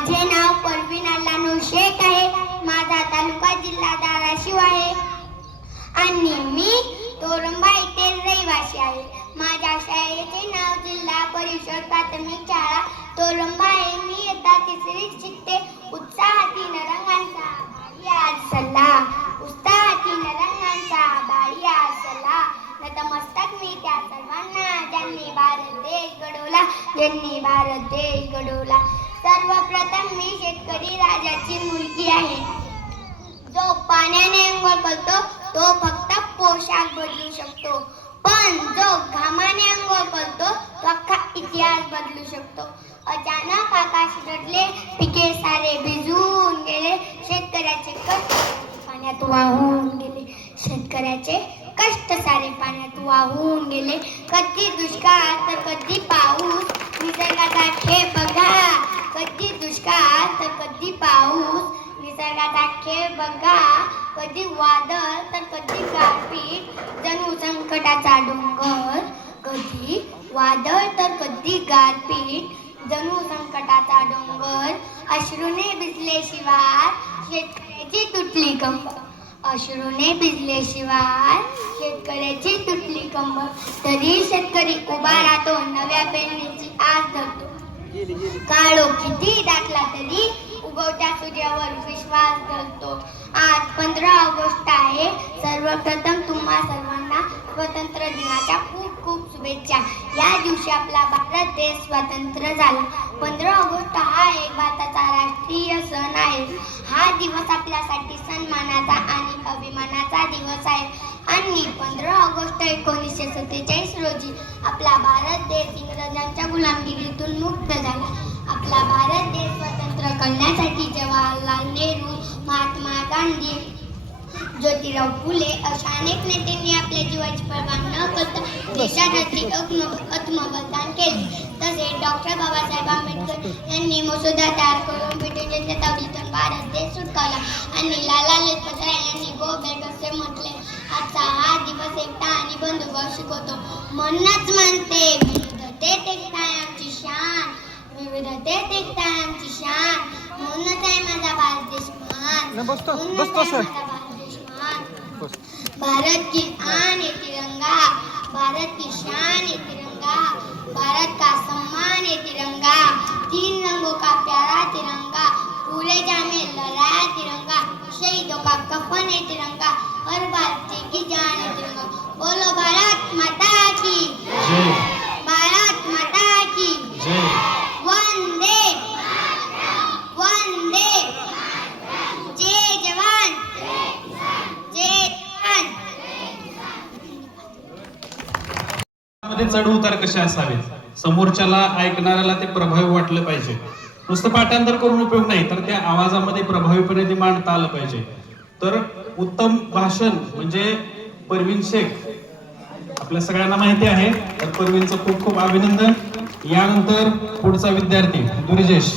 माझे नाव परवीन अल्लानो शेख आहे. माझा तालुका जिल्हा धाराशिव आहे आणि मी तोरंबा येथे रहिवासी आहे. माझ्या शाळेचे नाव जिल्हा परिषद प्राथमिक शाळा तोरंबा आहे. मी इयत्ता तिसरीत शिकते. उत्साहातील रंगांचा बाळी सल्ला, उत्साहातील रंगांचा बाळी सल्ला. नतमस्तक मी त्या सर्वांना ज्यांनी भारत देश घडवला, ज्यांनी भारत देश घडवला. सर्वप्रथम मी शेतकरी राजाची मुलगी आहे. जो पाण्याने अंघोळ करतो तो फक्त पोशाख बदलू शकतो, पण जो घामाने अंघोळ करतो तो अख्खा इतिहास बदलू शकतो. अचानक आकाश रडले, पिके सारे भिजून गेले, शेतकऱ्याचे कष्ट पाण्यात वाहून गेले, शेतकऱ्याचे कष्ट सारे पाण्यात वाहून गेले. कधी दुष्काळ तर कधी पाऊस, निसर्गाचा खेळ बघा. कधी दुष्काळ तर कधी पाऊस, निसर्गाचा खेळ बघा. कधी वादळ तर कधी गारपीट, जणू संकटाचा डोंगर. कधी वादळ तर कधी गारपीट, जणू संकटाचा डोंगर. अश्रूने भिजले शिवार, शेतकऱ्याची तुटली कंबर. अश्रूने भिजले शिवार, शेतकऱ्याची तुटली कंबर. तरी शेतकरी उभा राहतो, नव्या पेरणीची आस धरतो. काळो किती दाटला तरी उगवत्या सूर्यावर विश्वास धरतो. आज 15 ऑगस्ट आहे. सर्वप्रथम तुम्हा सर्वांना स्वातंत्र्य दिनाच्या खूप खूप शुभेच्छा. या दिवशी आपला भारत देश स्वतंत्र झाला. 15 ऑगस्ट हा एक भारताचा राष्ट्रीय सण आहे. हा दिवस आपल्यासाठी सन्मानाचा आणि अभिमानाचा दिवस आहे. आणि 15 ऑगस्ट 1947 रोजी आपला भारत देश इंग्रजांच्या गुलामगिरीतून मुक्त झाला. आपला भारत देश स्वतंत्र करण्यासाठी जवाहरलाल नेहरू, महात्मा गांधी, ज्योतिराव फुले अशा अनेक नेत्यांनी आपल्या जीवाची पर्वा न करता देशासाठी आत्मबलिदान केले. तसेच डॉक्टर बाबासाहेब आंबेडकर यांनी मसुदा तयार करून ब्रिटिशांच्या तावडीतून भारत देश सुटकावला. आणि लाला लजपत राय यांनी गो बॅक असे म्हटले. आजचा हा दिवस एकता आणि बंधुभाव शिकवतो. म्हणूनच म्हणते विविधतेत एकता आहे आमची शान, विविधतेत एकता आहे आमची शान. म्हणूनच आहे माझा भारत देश महान, म्हणूनच आहे माझा भारत देश महान. भारत की आन है तिरंगा, भारत की शान है तिरंगा, भारत का सम्मान है तिरंगा. 3 रंगों का प्यारा तिरंगा, पूरे जहां में लहराया तिरंगा. शहीदों का कफन है तिरंगा, हर भारतीय की जान है तिरंगा. बोलो भारत माता की जय, भारत माता की जय. वंदे वंदे, जय जवान जय किसान. मध्ये चढ उतार कसे असावेत, समोरच्याला ऐकणाऱ्याला ते प्रभावी वाटलं पाहिजे. नुसतं पाठांतर करून उपयोग नाही, तर त्या आवाजामध्ये प्रभावीपणे ते मांडता आलं पाहिजे. तर उत्तम भाषण म्हणजे परवीन शेख आपल्या सगळ्यांना माहिती आहे. तर परवीनचं खूप खूप अभिनंदन. यानंतर पुढचा विद्यार्थी दुर्जेश.